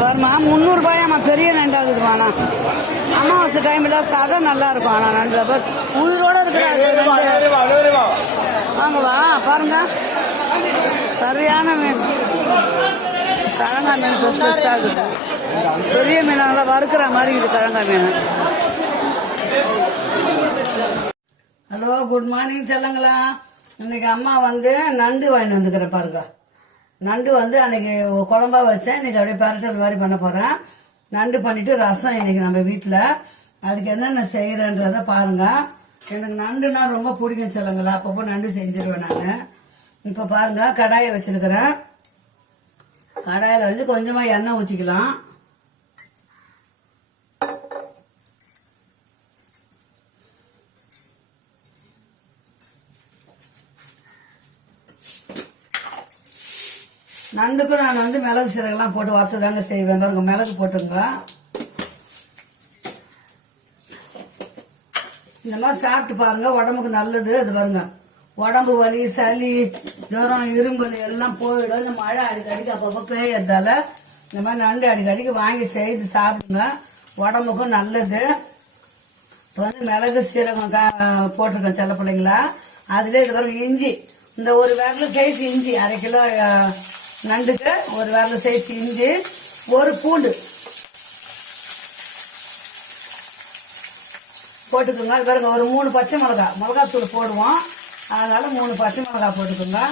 வருமா 300 ரூபாயாம்மா, பெரிய நண்டாகுதுமாண்ணா. அமாவாசை டைம்ல சதை நல்லா இருக்கும். ஆனால் நண்டு பேர் உயிரோட இருக்கிறாரு நண்டு. வாங்கவா பாருங்க, சரியான மீன், கிழங்கா மீன் பெருசு ஆகுது. பெரிய மீன் நல்லா வறுக்கிற மாதிரி இது கிழங்கா மீன். ஹலோ, குட் மார்னிங் செல்லுங்களா. இன்னைக்கு அம்மா நண்டு வாங்கிட்டு வந்துக்கிறேன் பாருங்க. நண்டு அன்னைக்கு குழம்பா வச்சேன், இன்னைக்கு அப்படியே பரட்டல் மாதிரி பண்ண போறேன். நண்டு பண்ணிட்டு ரசம் இன்னைக்கு நம்ம வீட்டுல. அதுக்கு என்னென்ன செய்யறேன்றத பாருங்க. எனக்கு நண்டுனா ரொம்ப பிடிக்கும் செல்லுங்களா. அப்பப்போ நண்டு செஞ்சிருவேன் நான். இப்ப பாருங்க, கடாயை வச்சிருக்கிறேன். கடாயில கொஞ்சமா எண்ணெய் ஊத்திக்கலாம். நண்டுக்கும் நான் மிளகு சீரகெல்லாம் போட்டு வறுத்து தாங்க செய்வேன். பாருங்க, மிளகு போட்டுங்க. இந்த மாதிரி சாப்பிட்டு பாருங்க, உடம்புக்கு நல்லது. அது பாருங்க, உடம்பு வலி, சளி, ஜுரம், இரும்பல் எல்லாம் போயிடும். இந்த மழை அடிக்கடிக்கு அப்பப்போ பெய்யறதால இந்த மாதிரி நண்டு அடிக்கடிக்கு வாங்கி செய்து சாப்பிடுங்க, உடம்புக்கும் நல்லது. இப்போ மிளகு சீரகம் போட்டிருக்கேன் சில பிள்ளைங்களா. அதுல இது பாருங்க, இஞ்சி, இந்த ஒரு விரல் சைஸ் இஞ்சி, 1/2 கிலோ நண்டுக்கு ஒரு விரல் சைஸ் இஞ்சி, ஒரு பூண்டு போட்டுக்கோங்க. அது பாருங்க, ஒரு 3 பச்சை மிளகாத்தூள் போடுவோம், அதனால 3 பச்சை மிளகாய் போட்டுக்கோங்க.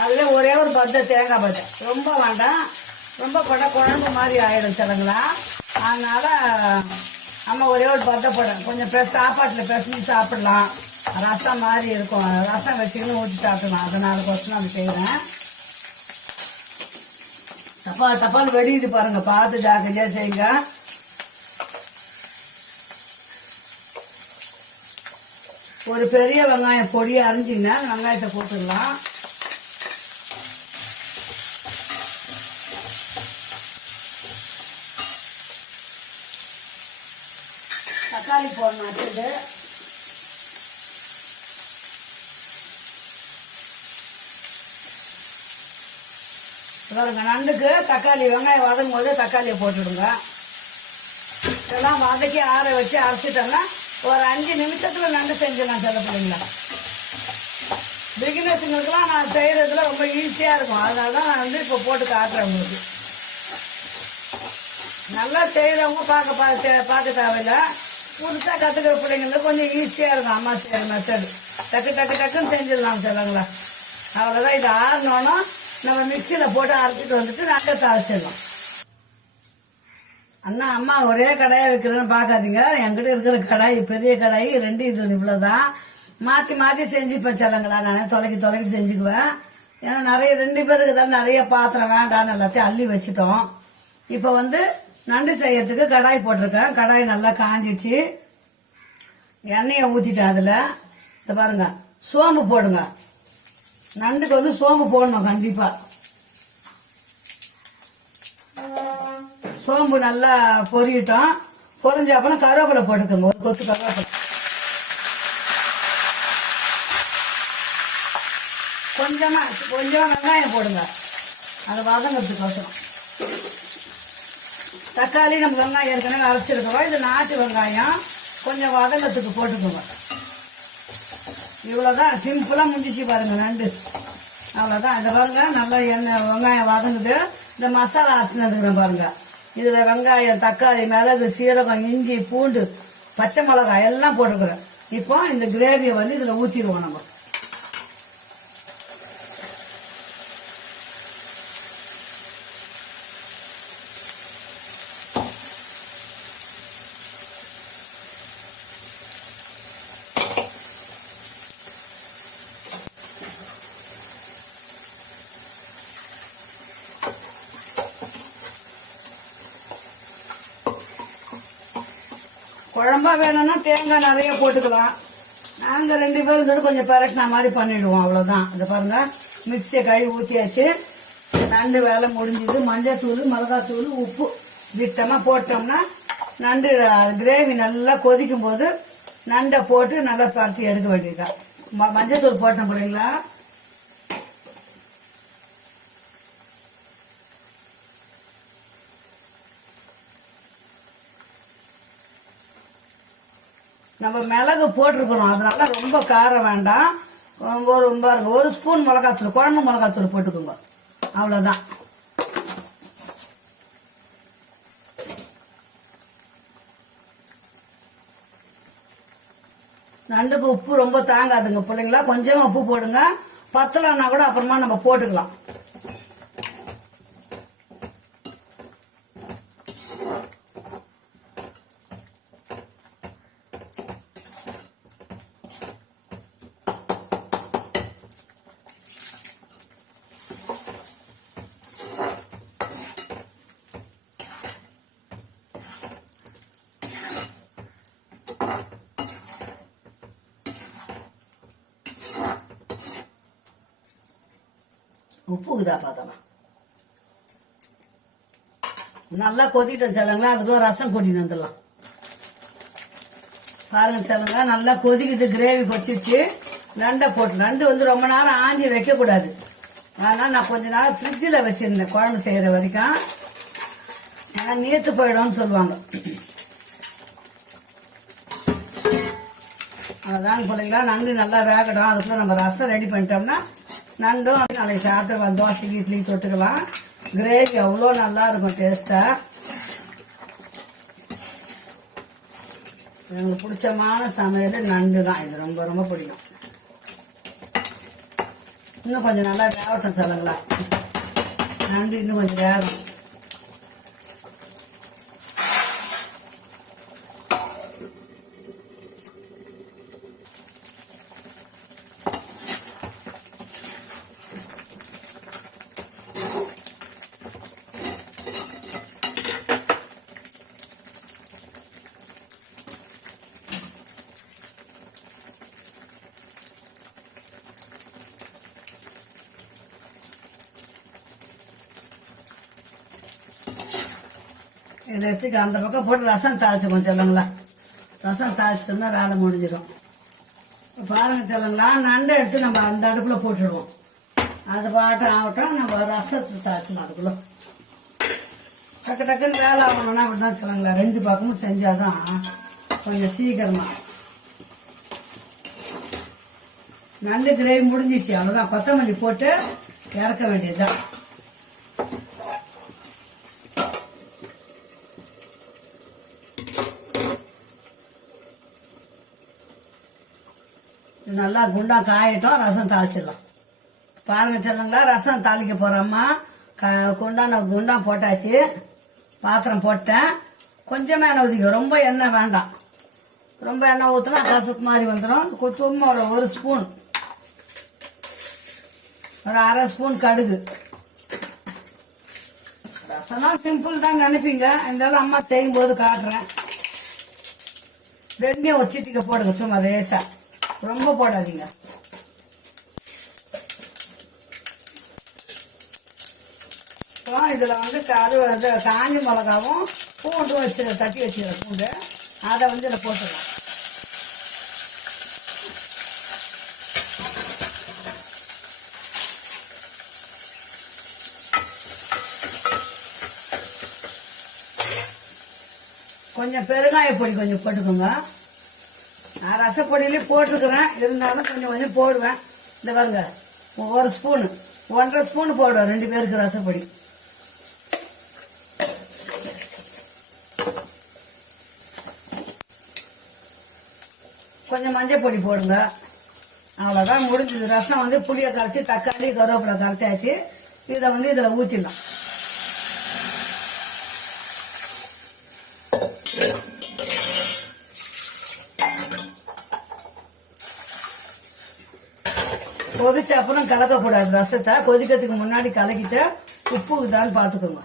அதுல ஒரே ஒரு பத்தை தேங்காய் பத்தை, ரொம்ப வேண்டாம், ரொம்ப குழம்பு மாதிரி ஆயிடும் சிலங்களா. அதனால நம்ம ஒரே ஒரு பத்தை போடுறோம். கொஞ்சம் சாப்பாட்டுல பெசஞ்சு சாப்பிடலாம், ரசம் மாதிரி இருக்கும். ரசம் வச்சுக்கின்னு ஊற்றி சாப்பிடலாம். அதனால கொஸ்டின் அது செய்யறேன். தப்பால் வெடியுது பாருங்க, பார்த்து ஜாக்கிரதையா செய்யுங்க. ஒரு பெரிய வெங்காயம் பொடியை அரிஞ்சிங்கன்னா வெங்காயத்தை போட்டுடலாம். தக்காளி போடணும் அடுத்தது. நண்டுக்கு தக்காளி வெங்காயம் வதங்கும் போது தக்காளியை போட்டுடுங்க. இதெல்லாம் வதக்கி ஆற வச்சு அரைச்சிட்டோம்னா ஒரு 5 நிமிஷத்துல நண்டு செஞ்சிடலாம். சில பிள்ளைங்களா, பிகினர்ஸுங்களுக்குலாம் நான் செய்யறதுல ரொம்ப ஈஸியா இருக்கும். அதனாலதான் நான் இப்போ போட்டு காட்டுறேன் உங்களுக்கு. நல்லா செய்யறவங்க பார்க்க தேவையில்லை. புதுசா கத்துக்கிற பிள்ளைங்களுக்கு கொஞ்சம் ஈஸியா இருக்கும். அம்மா செய்யற மெத்தடு டக்குன்னு செஞ்சிடலாம் சொல்லுங்களா. அவ்வளவுதான். இது ஆறணும்னா நம்ம மிக்சியில போட்டு அரைச்சிட்டு நண்டை தாளிச்சிடலாம். அம்மா ஒரே கடாயை வைக்கிறேன்னு பாக்காதீங்க. என்கிட்ட இருக்கிற கடாய் பெரிய கடாய் 2 இது இவ்வளவுதான். மாத்தி செஞ்சுப்பேன் சொல்லுங்களா. நான் தொலைக்கி செஞ்சுக்குவேன். ஏன்னா நிறைய 2 பேருக்கு தான் நிறைய பாத்திரம் வேண்டான்னு எல்லாத்தையும் அள்ளி வச்சுட்டோம். இப்ப நண்டு செய்யறதுக்கு கடாய் போட்டிருக்கேன். கடாய் நல்லா காஞ்சிச்சு. எண்ணெயை ஊத்திட்டேன். அதுல இந்த பாருங்க, சோம்பு போடுங்க. நண்டுக்கு சோம்பு போடணும் கண்டிப்பா. சோம்பு நல்லா பொரியட்டும். பொரிஞ்ச அப்புறம் கருவேப்பிலை போட்டுக்கோங்க, ஒரு கொத்து கருவேப்பிலை. கொஞ்சமா வெங்காயம் போடுங்க, அதை வதங்கிறதுக்கோசரம். தக்காளி நம்ம வெங்காயம் ஏற்கனவே அரைச்சிருக்கோம். இது நாட்டு வெங்காயம், கொஞ்சம் வதங்கத்துக்கு போட்டுக்கோங்க. இவ்வளவுதான், சிம்பிளா முடிஞ்சிச்சு பாருங்க நண்டு. அவ்வளவுதான். இதை பாருங்க, நல்லா எண்ணெய் வெங்காயம் வதங்குது. இந்த மசாலா அரைச்சினதுக்கு பாருங்க. இதுல வெங்காயம், தக்காளி, மிளகு, சீரகம், இஞ்சி, பூண்டு, பச்சை மிளகாய் எல்லாம் போட்டுக்கிறேன். இப்போ இந்த கிரேவியை இதுல ஊத்திடுவோம் நம்ம. குழம்பா வேணும்னா தேங்காய் நிறைய போட்டுக்கலாம். நாங்க 2 பேரும் கொஞ்சம் பரட்டினா மாதிரி பண்ணிடுவோம். அவ்வளவுதான். இதை பாருங்க, மிக்சியை கழுவி ஊற்றியாச்சு. நண்டு வேலை முடிஞ்சது. மஞ்சத்தூள், மிளகாத்தூள், உப்பு திட்டமா போட்டோம்னா நண்டு கிரேவி நல்லா கொதிக்கும் போது நண்டை போட்டு நல்லா பரட்டி எடுக்க வேண்டியதுதான். மஞ்சத்தூள் போட்டோம் பிள்ளைங்களா. நம்ம மிளகு போட்டிருக்கிறோம், அதனால ரொம்ப காரம் வேண்டாம். ஒரு ஸ்பூன் மிளகாத்தூள், குழம்பு மிளகாத்தூள் போட்டுக்கோங்க, அவ்வளோதான். நண்டுக்கு உப்பு ரொம்ப தாங்காதுங்க பிள்ளைங்களா, கொஞ்சமா உப்பு போடுங்க. பத்தலைன்னா கூட அப்புறமா நம்ம போட்டுக்கலாம். உப்புக்குதா பார்த்தலாம். நல்லா கொதிட்டு செல்லுங்களா, அதுக்குள்ள ரசம் கொட்டிட்டு வந்துடலாம். பாருங்க செல்லுங்களா, நல்லா கொதிக்குது, கிரேவி கொச்சிச்சு. நண்டை போட்டு, நண்டு வந்து ரொம்ப நேரம் ஆஞ்சி வைக்க கூடாது, அதனால நான் கொஞ்ச நேரம் ஃப்ரிட்ஜில் வச்சிருந்தேன் குழம்பு செய்யற வரைக்கும். ஏன்னா நீர்த்து போயிடும்னு சொல்லுவாங்க. அதாங்க பிள்ளைங்களா, நண்டு நல்லா வேகட்டும். அதுக்குள்ள நம்ம ரசம் ரெடி பண்ணிட்டோம்னா நண்டும் நாளைக்கு சாப்பிட்டுக்கலாம், தோசைக்கு இட்லி தொட்டுக்கலாம். கிரேவி அவ்வளோ நல்லா இருக்கும் டேஸ்டா. எனக்கு பிடிச்சமான சமையல் நண்டு தான், இது ரொம்ப ரொம்ப பிடிக்கும். இன்னும் கொஞ்சம் நல்லா வேகட்டும் சொல்லுங்களா, நண்டு இன்னும் கொஞ்சம் வேகும். இதை எடுத்துக்க அந்த பக்கம் போட்டு ரசம் தாளிச்சுக்கோங்க செல்லுங்களா. ரசம் தாளிச்சிட்டோம்னா வேலை முடிஞ்சிடும். பாருங்க செல்லுங்களா, நண்டை எடுத்து நம்ம அந்த அடுப்புல போட்டுடுவோம். அது பாட்டம் ஆகட்டும், நம்ம ரசத்தை தாளிச்சிடலாம். அதுக்குள்ள டக்கு டக்குன்னு வேலை ஆகணும்னா அப்படிதான் செல்லுங்களா, ரெண்டு பக்கமும் செஞ்சாதான் கொஞ்சம் சீக்கிரமா. நண்டு கிரேவி முடிஞ்சிச்சு, அவ்வளோதான். கொத்தமல்லி போட்டு இறக்க வேண்டியதுதான். நல்லா குண்டா காயட்டும், ரசம் தாளிச்சிடலாம். பாருங்க செல்லுங்களா, ரசம் தாளிக்க போறோம்மா. குண்டா போட்டாச்சு, பாத்திரம் போட்டேன். கொஞ்சமா எண்ணெய் ஊற்றிக்க, ரொம்ப எண்ணெய் வேண்டாம். ரொம்ப எண்ணெய் ஊற்றினா கசப்பு மாதிரி வந்துடும். சும்மா ஒரு ஸ்பூன், ஒரு அரை ஸ்பூன் கடுகு. ரசம்லாம் சிம்பிள் தான் நினைப்பீங்க, இருந்தாலும் அம்மா செய்யும் போது காட்டுறேன். வெந்தயம் ஒரு சிட்டிக்க போடுங்க, சும்மா லேசா, ரொம்ப போடாதீங்க. இதுல வந்து காஞ்சி மிளகாவும் பூண்டும் தட்டி வச்சுக்கிற பூண்டு, அதை வந்து இதில் போட்டுடலாம். கொஞ்சம் பெருங்காய பொடி கொஞ்சம் போட்டுக்கோங்க. நான் ரசப்பொடியிலே போட்டிருக்கிறேன், இருந்தாலும் கொஞ்சம் கொஞ்சம் போடுவேன். இந்த பாருங்க, ஒரு ஸ்பூனு, 1.5 ஸ்பூன் போடுவேன் 2 பேருக்கு ரசப்பொடி. கொஞ்சம் மஞ்சள் பொடி போடுங்க, அவ்வளோதான், முடிஞ்சது. ரசம் வந்து புளியை கரைச்சி, தக்காளி கருவேப்பிலை கரைச்சாச்சு. இதை வந்து இதில் ஊற்றிடலாம். கொதிச்ச அப்புறம் கலக்கக்கூடாது ரசத்தை, கொதிக்கிறதுக்கு முன்னாடி கலக்கிட்டு உப்புக்குதான்னு பார்த்துக்கோங்க.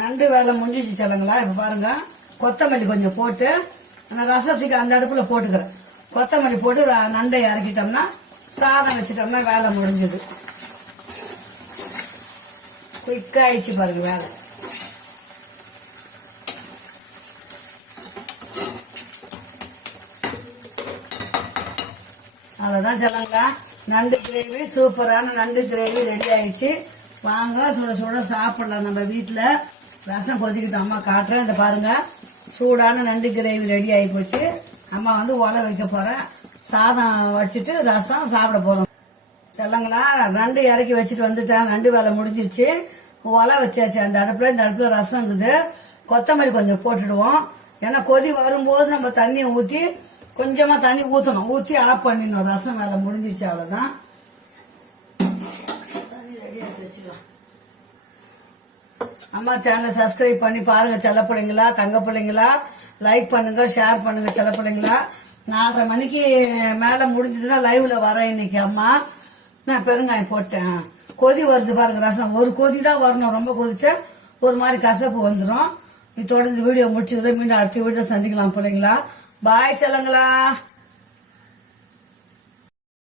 நண்டு வேலை முடிஞ்சிச்சு செல்லங்களா. இப்ப பாருங்க கொத்தமல்லி கொஞ்சம் போட்டு அந்த ரசத்துக்கு அந்த அடுப்புல போட்டுக்கிறேன். கொத்தமல்லி போட்டு நண்டை இறக்கிட்டோம்னா சாதம் வச்சுட்டோம்னா வேலை முடிஞ்சது. குயிக்கா ஆயிடுச்சு பாருங்க வேலை. அவ்வளவுதான் செல்லங்களா. நண்டு கிரேவி சூப்பரான நண்டு கிரேவி ரெடி ஆயிடுச்சு. வாங்க சுட சுட சாப்பிடலாம். நம்ம வீட்டுல ரசம் கொதிக்கிட்டு அம்மா காட்டுறேன். இந்த பாருங்க சூடான நண்டு கிரேவி ரெடி ஆகி போச்சு. அம்மா வந்து ஒலை வைக்க போறேன். சாதம் வச்சுட்டு ரசம் சாப்பிட போறோம் செல்லங்களா. நண்டு இறக்கி வச்சுட்டு வந்துட்டேன். நண்டு வேலை முடிஞ்சிருச்சு. ஒலை வச்சாச்சு அந்த அடுப்புல. இந்த அடுப்புல ரசம் இருக்குது. கொத்தமல்லி கொஞ்சம் போட்டுடுவோம். ஏன்னா கொதி வரும்போது நம்ம தண்ணியை ஊத்தி கொஞ்சமா தண்ணி ஊத்தணும். ஊத்தி ஆஃப் பண்ணிடணும். ரசம் வேலை முடிஞ்சிருச்சு. அவ்வளவுதான். தண்ணி ரெடி ஆக்கி வச்சுக்கலாம். அம்மா சேனலை சப்ஸ்கிரைப் பண்ணி பாருங்க செல்ல பிள்ளைங்களா, தங்க பிள்ளைங்களா. லைக் பண்ணுங்க, ஷேர் பண்ணுங்க செல்ல பிள்ளைங்களா. 4:30 மணிக்கு மேல முடிஞ்சதுன்னா லைவ்ல வரேன் இன்னைக்கு. அம்மா நான் பெருங்காயம் போட்டேன். கொதி வருது பாருங்க. ரசம் ஒரு கொதி தான் வரணும். ரொம்ப கொதிச்சா ஒரு மாதிரி கசப்பு வந்துடும். தொடர்ந்து வீடியோ முடிச்சுக்கிறேன். மீண்டும் அடுத்த வீடியோ சந்திக்கலாம் பிள்ளைங்களா. பாய் செல்லங்களா.